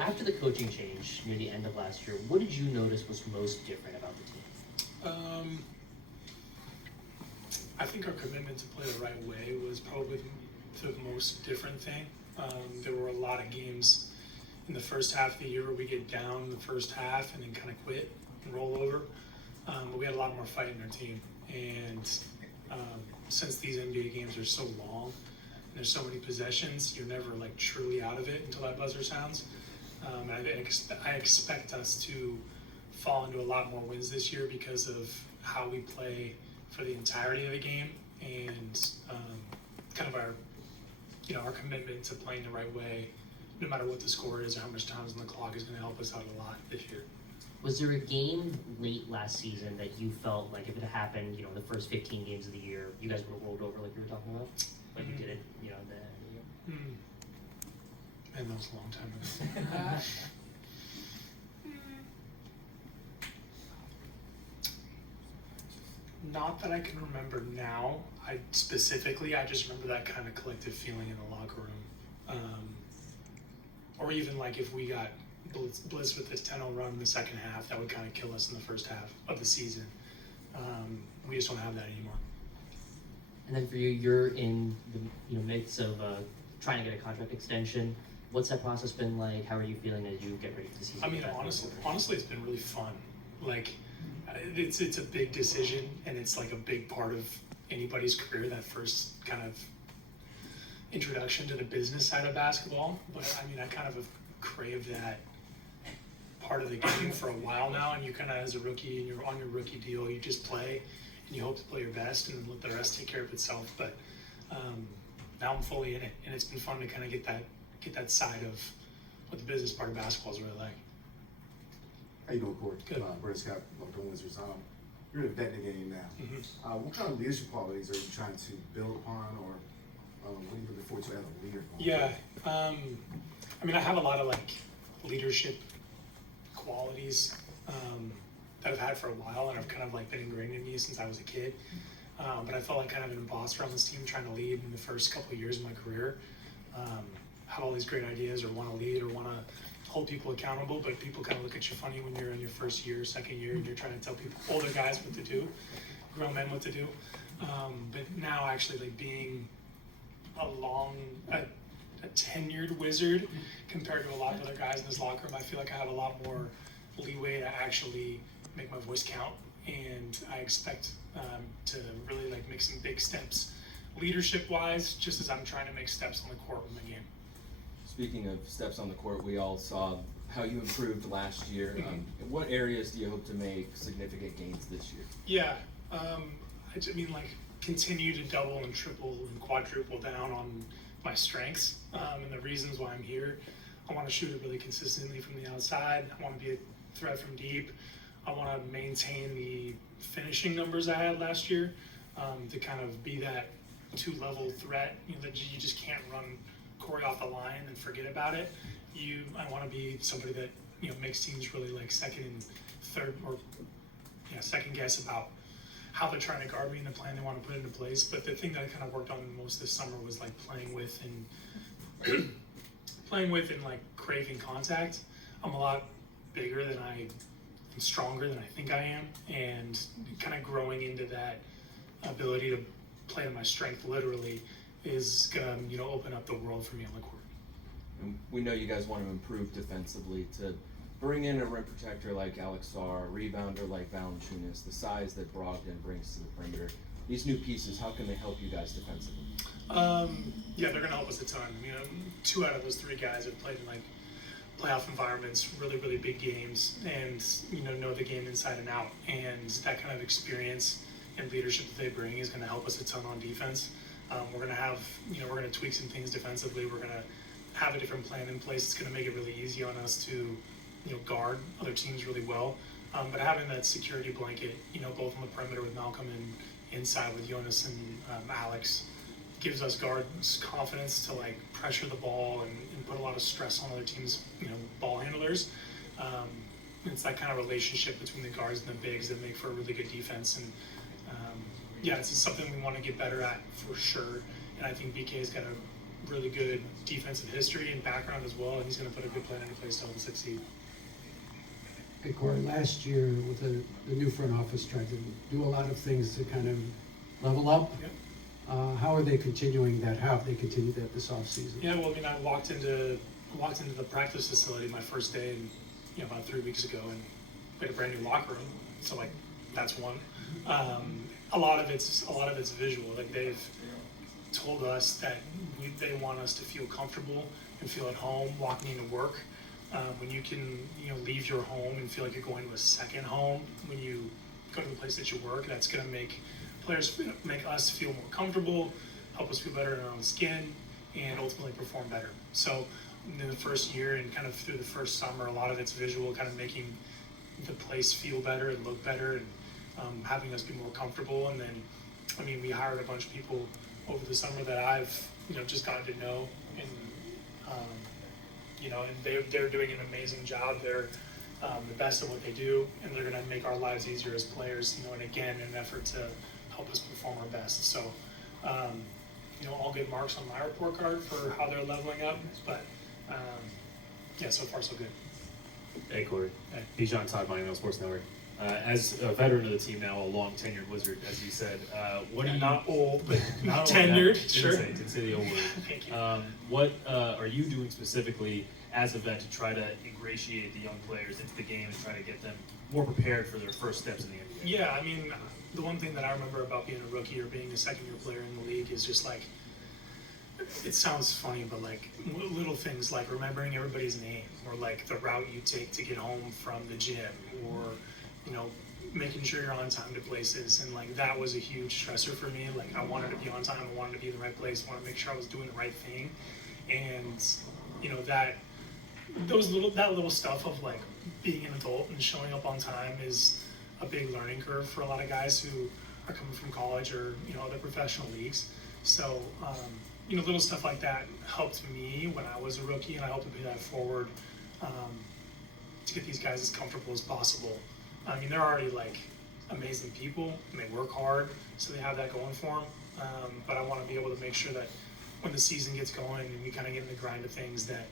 After the coaching change near the end of last year, what did you notice was most different about the team? I think our commitment to play the right way was probably the most different thing. There were a lot of games in the first half of the year where we get down in the first half and then kind of quit and roll over. But we had a lot more fight in our team. And since these NBA games are so long and there's so many possessions, you're never like truly out of it until that buzzer sounds. I expect us to fall into a lot more wins this year because of how we play for the entirety of the game and kind of our commitment to playing the right way, no matter what the score is or how much time's on the clock, is going to help us out a lot this year. Was there a game late last season that you felt like if it happened, the first 15 games of the year, you guys would have rolled over like you were talking about? Like you did it, the end of the year? Man, that was a long time ago. Not that I can remember now. I just remember that kind of collective feeling in the locker room. Or even like if we got blitzed with this 10-0 run in the second half, that would kind of kill us in the first half of the season. We just don't have that anymore. And then for you, you're in the midst of trying to get a contract extension. What's that process been like? How are you feeling as you get ready for the season? I mean, honestly, it's been really fun. Like, it's a big decision, and it's like a big part of anybody's career, that first kind of introduction to the business side of basketball. But I mean, I kind of have craved that part of the game for a while now, and you kind of, as a rookie, and you're on your rookie deal, you just play, and you hope to play your best, and then let the rest take care of itself. But now I'm fully in it, and it's been fun to kind of get that side of what the business part of basketball is really like. How you doing, Court? Good. Brett Scott, the Wizards. You're in a vet in the game now. Mm-hmm. What kind of leadership qualities are you trying to build upon, or what are you looking forward to as a leader? Yeah, I mean, I have a lot of like leadership qualities that I've had for a while, and I've kind of like been ingrained in me since I was a kid. But I felt like kind of an imposter on this team, trying to lead in the first couple of years of my career. Have all these great ideas, or want to lead, or want to hold people accountable, but people kind of look at you funny when you're in your first year, second year, and you're trying to tell people, older guys, what to do, grown men what to do. But now actually like being a tenured Wizard compared to a lot of other guys in this locker room, I feel like I have a lot more leeway to actually make my voice count, and I expect to really like make some big steps leadership wise, just as I'm trying to make steps on the court with my game. Speaking of steps on the court, we all saw how you improved last year. In what areas do you hope to make significant gains this year? Yeah, I mean, like, continue to double and triple and quadruple down on my strengths and the reasons why I'm here. I want to shoot it really consistently from the outside. I want to be a threat from deep. I want to maintain the finishing numbers I had last year to kind of be that two-level threat, that you just can't run Corey off the line and forget about it. I want to be somebody that makes teams really like second guess about how they're trying to guard me and the plan they want to put into place. But the thing that I kind of worked on the most this summer was like playing with and like craving contact. I'm a lot bigger than I am, stronger than I think I am, and kind of growing into that ability to play to my strength literally is gonna open up the world for me on the court. And we know you guys want to improve defensively, to bring in a rim protector like Alex Sarr, a rebounder like Valanciunas, the size that Brogdon brings to the perimeter. These new pieces, how can they help you guys defensively? Yeah, they're gonna help us a ton. 2 out of those 3 guys have played in like playoff environments, really, really big games, and know the game inside and out. And that kind of experience and leadership that they bring is gonna help us a ton on defense. We're gonna have, we're gonna tweak some things defensively. We're gonna have a different plan in place. It's gonna make it really easy on us to, guard other teams really well. But having that security blanket, both on the perimeter with Malcolm and inside with Jonas and Alex, gives us guards confidence to like pressure the ball and put a lot of stress on other teams, ball handlers. It's that kind of relationship between the guards and the bigs that make for a really good defense. And yeah, it's something we want to get better at for sure. And I think BK has got a really good defensive history and background as well, and he's going to put a good plan into place to help us succeed. Hey, Corey, last year with the new front office tried to do a lot of things to kind of level up. Yep. How are they continuing that? How have they continued that this offseason? Yeah, well, I mean, I walked into the practice facility my first day, and about 3 weeks ago, and we had a brand new locker room. So like, that's one. A lot of it's visual. Like they've told us that they want us to feel comfortable and feel at home walking into work. When you can leave your home and feel like you're going to a second home when you go to the place that you work, that's going to make us feel more comfortable, help us feel better in our own skin, and ultimately perform better. So in the first year and kind of through the first summer, a lot of it's visual, kind of making the place feel better and look better, and having us be more comfortable. And then, I mean, we hired a bunch of people over the summer that I've just gotten to know, and and they're doing an amazing job. They're the best at what they do, and they're going to make our lives easier as players. And again, in an effort to help us perform our best. So, all good marks on my report card for how they're leveling up. But yeah, so far so good. Hey, Corey. Hey. Bijan Todd, Miami Sports Network. As a veteran of the team now, a long tenured Wizard, as you said, what do you Not old, but not tenured. Didn't Sure. Didn't say the old word. Thank you. What are you doing specifically as a vet to try to ingratiate the young players into the game and try to get them more prepared for their first steps in the NBA? Yeah, I mean, the one thing that I remember about being a rookie or being a second-year player in the league is just like, it sounds funny, but like little things like remembering everybody's name, or like the route you take to get home from the gym, or making sure you're on time to places. And like that was a huge stressor for me. Like I wanted to be on time, I wanted to be in the right place, I wanted to make sure I was doing the right thing. And that little stuff of like being an adult and showing up on time is a big learning curve for a lot of guys who are coming from college or other professional leagues. So little stuff like that helped me when I was a rookie, and I hope to pay that forward to get these guys as comfortable as possible. I mean, they're already like amazing people, and they work hard, so they have that going for them. But I want to be able to make sure that when the season gets going and we kind of get in the grind of things, that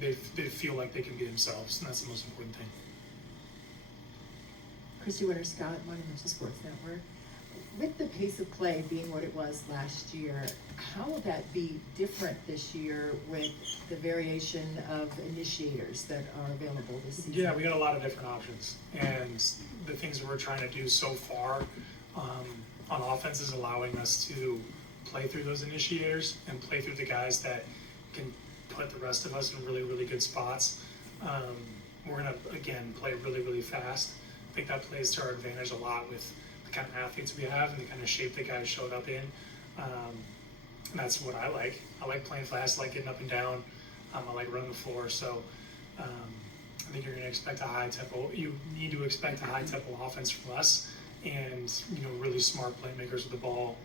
they feel like they can be themselves, and that's the most important thing. Christy Winter-Scott, Miami Sports Network. With the pace of play being what it was last year, how will that be different this year with the variation of initiators that are available this season? Yeah, we got a lot of different options, and the things that we're trying to do so far on offense is allowing us to play through those initiators and play through the guys that can put the rest of us in really, really good spots. We're gonna, again, play really, really fast. I think that plays to our advantage a lot with the kind of athletes we have and the kind of shape the guys showed up in. And that's what I like. I like playing fast, I like getting up and down. I like running the floor. So I think you're going to expect a high tempo. You need to expect a high tempo offense from us, and really smart playmakers with the ball,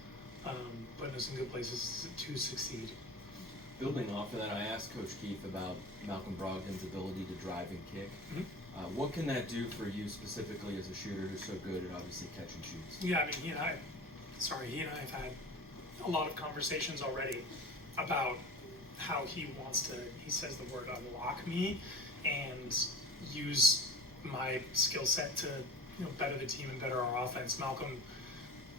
putting us in good places to succeed. Building off of that, I asked Coach Keith about Malcolm Brogdon's ability to drive and kick. Mm-hmm. What can that do for you specifically as a shooter who's so good at obviously catch and shoots? Yeah, I mean, he and I have had a lot of conversations already about how he says the word unlock me and use my skill set to better the team and better our offense. Malcolm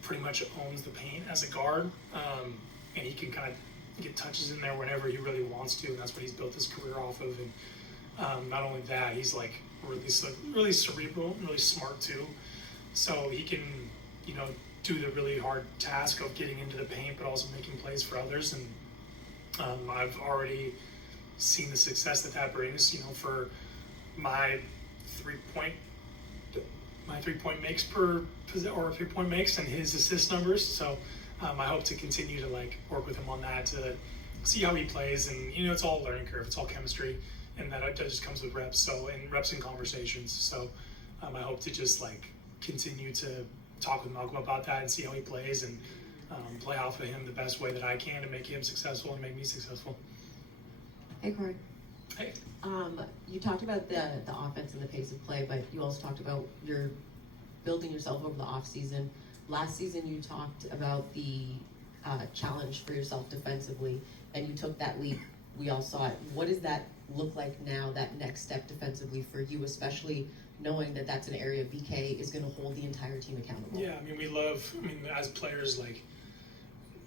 pretty much owns the paint as a guard, and he can kind of get touches in there whenever he really wants to, and that's what he's built his career off of. And not only that, he's like really cerebral, really smart too. So he can, do the really hard task of getting into the paint, but also making plays for others. And I've already seen the success that brings. For my 3-point makes or 3-point makes and his assist numbers. So I hope to continue to work with him on that to see how he plays. And it's all a learning curve. It's all chemistry. And that just comes with reps, and reps and conversations. So I hope to just continue to talk with Malcolm about that and see how he plays, and play off of him the best way that I can to make him successful and make me successful. Hey, Corey. Hey. You talked about the offense and the pace of play, but you also talked about your building yourself over the off season. Last season, you talked about the challenge for yourself defensively, and you took that leap. We all saw it. What does that look like now, that next step defensively for you, especially knowing that that's an area BK is going to hold the entire team accountable? Yeah, I mean, as players, like,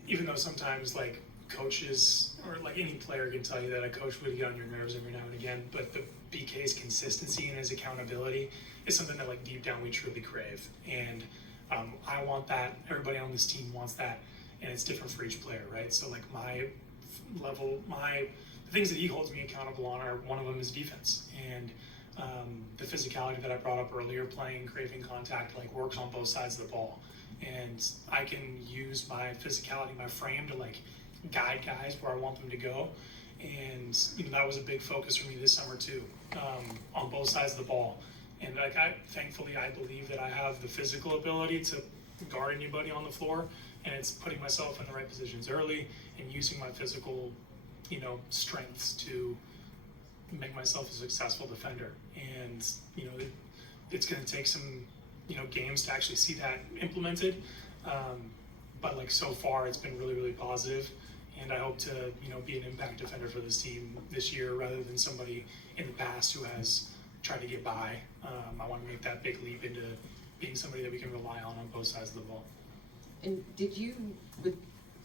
even though sometimes, like, coaches, or like any player can tell you that a coach would get on your nerves every now and again, but the BK's consistency and his accountability is something that, like, deep down we truly crave. And I want that, everybody on this team wants that, and it's different for each player, right? So, like, the things that he holds me accountable on are, one of them is defense. And the physicality that I brought up earlier, playing, craving contact, like, works on both sides of the ball. And I can use my physicality, my frame, to, like, guide guys where I want them to go. And, you know, that was a big focus for me this summer too, on both sides of the ball. And, like, thankfully I believe that I have the physical ability to guard anybody on the floor, and it's putting myself in the right positions early and using my physical, you know, strengths to make myself a successful defender. And, you know, it's going to take some, you know, games to actually see that implemented. But, like, so far it's been really, really positive. And I hope to, you know, be an impact defender for this team this year rather than somebody in the past who has tried to get by. I want to make that big leap into being somebody that we can rely on both sides of the ball. And did you, with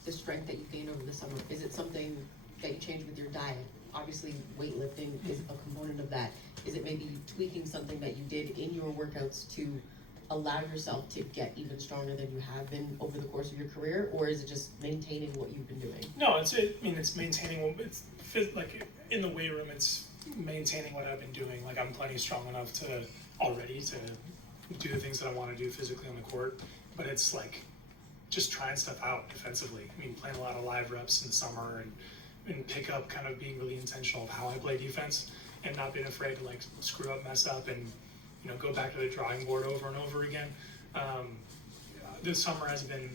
the strength that you gained over the summer, is it something that you changed with your diet? Obviously, weightlifting is a component of that. Is it maybe tweaking something that you did in your workouts to allow yourself to get even stronger than you have been over the course of your career, or is it just maintaining what you've been doing? No, it's maintaining. It's like in the weight room. It's maintaining what I've been doing. Like, I'm plenty strong enough to do the things that I want to do physically on the court. But it's like just trying stuff out defensively. I mean, playing a lot of live reps in the summer and pick up, kind of being really intentional of how I play defense and not being afraid to, like, screw up, mess up, and, you know, go back to the drawing board over and over again. This summer has been,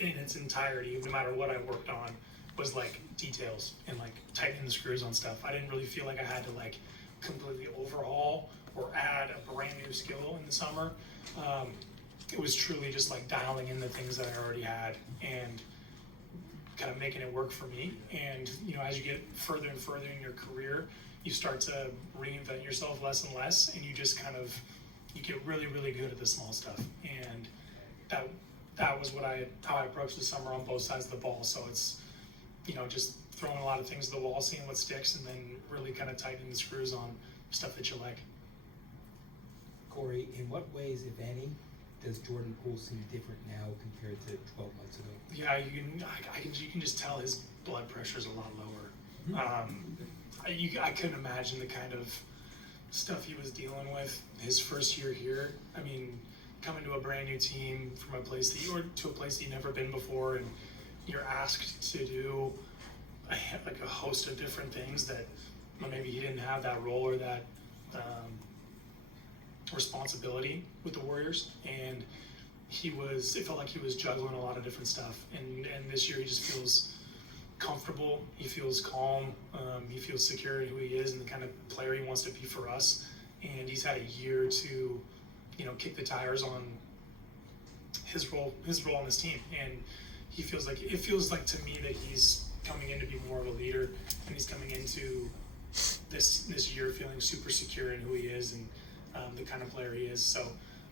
in its entirety, no matter what I worked on, was, like, details and, like, tightening the screws on stuff. I didn't really feel like I had to, like, completely overhaul or add a brand new skill in the summer. It was truly just, like, dialing in the things that I already had and kind of making it work for me. And, you know, as you get further and further in your career, you start to reinvent yourself less and less, and you just kind of, you get really, really good at the small stuff. And that was how I approached the summer on both sides of the ball. So it's, you know, just throwing a lot of things to the wall, seeing what sticks, and then really kind of tightening the screws on stuff that you like. Corey, in what ways, if any, does Jordan Poole seem different now compared to 12 months ago? Yeah, you can just tell his blood pressure is a lot lower. I couldn't imagine the kind of stuff he was dealing with his first year here. I mean, coming to a brand new team from a place that you've never been before, and you're asked to do a host of different things that maybe he didn't have that role or that responsibility with the Warriors, and it felt like he was juggling a lot of different stuff. And this year he just feels comfortable, he feels calm, he feels secure in who he is and the kind of player he wants to be for us. And he's had a year to, you know, kick the tires on his role on this team. And it feels like to me that he's coming in to be more of a leader, and he's coming into this year feeling super secure in who he is and the kind of player he is. So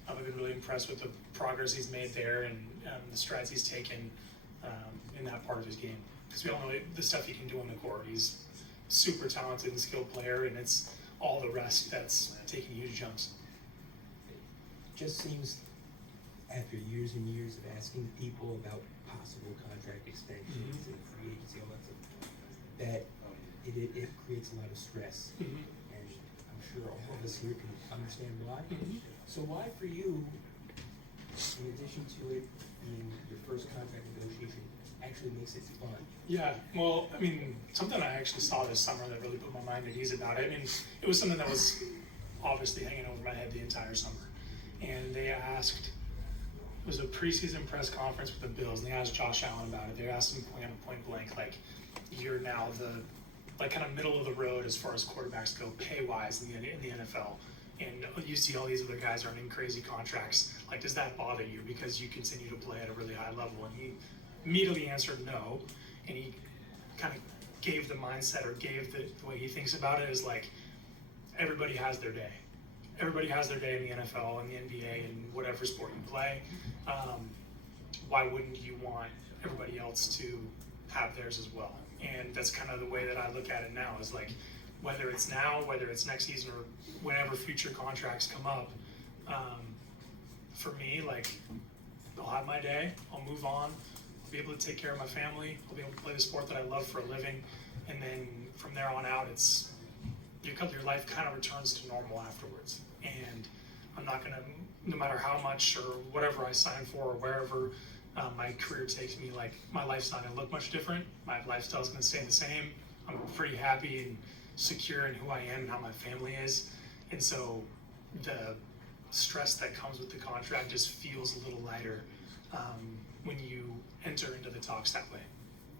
I've been really impressed with the progress he's made there and the strides he's taken in that part of his game. Because we all know the stuff he can do on the court. He's super talented and skilled player, and it's all the rest that's taking huge jumps. It just seems, after years and years of asking people about possible contract extensions and free agency, all that stuff, that it creates a lot of stress. And I'm sure all of us here can understand why. So why for you, in addition to it being your first contract negotiation, actually makes it fun? Yeah, well, I mean, something I actually saw this summer that really put my mind at ease about it. I mean, it was something that was obviously hanging over my head the entire summer. And they asked, it was a preseason press conference with the Bills, and they asked Josh Allen about it. They asked him point blank, like, you're now the, like, kind of middle of the road as far as quarterbacks go, pay-wise in the NFL. And you see all these other guys earning crazy contracts. Like, does that bother you because you continue to play at a really high level? And he immediately answered no, and he kind of gave the mindset or gave the way he thinks about it is like, everybody has their day. Everybody has their day in the NFL and the NBA and whatever sport you play. Why wouldn't you want everybody else to have theirs as well? And that's kind of the way that I look at it now, is like, whether it's now, whether it's next season, or whenever future contracts come up, for me, like, I'll have my day, I'll move on, I'll be able to take care of my family, I'll be able to play the sport that I love for a living, and then from there on out, it's, your life kind of returns to normal afterwards. And I'm not gonna, no matter how much or whatever I sign for or wherever my career takes me, like, my life's not gonna look much different. My lifestyle's gonna stay the same. I'm pretty happy and secure in who I am and how my family is. And so the stress that comes with the contract just feels a little lighter when you enter into the talks that way.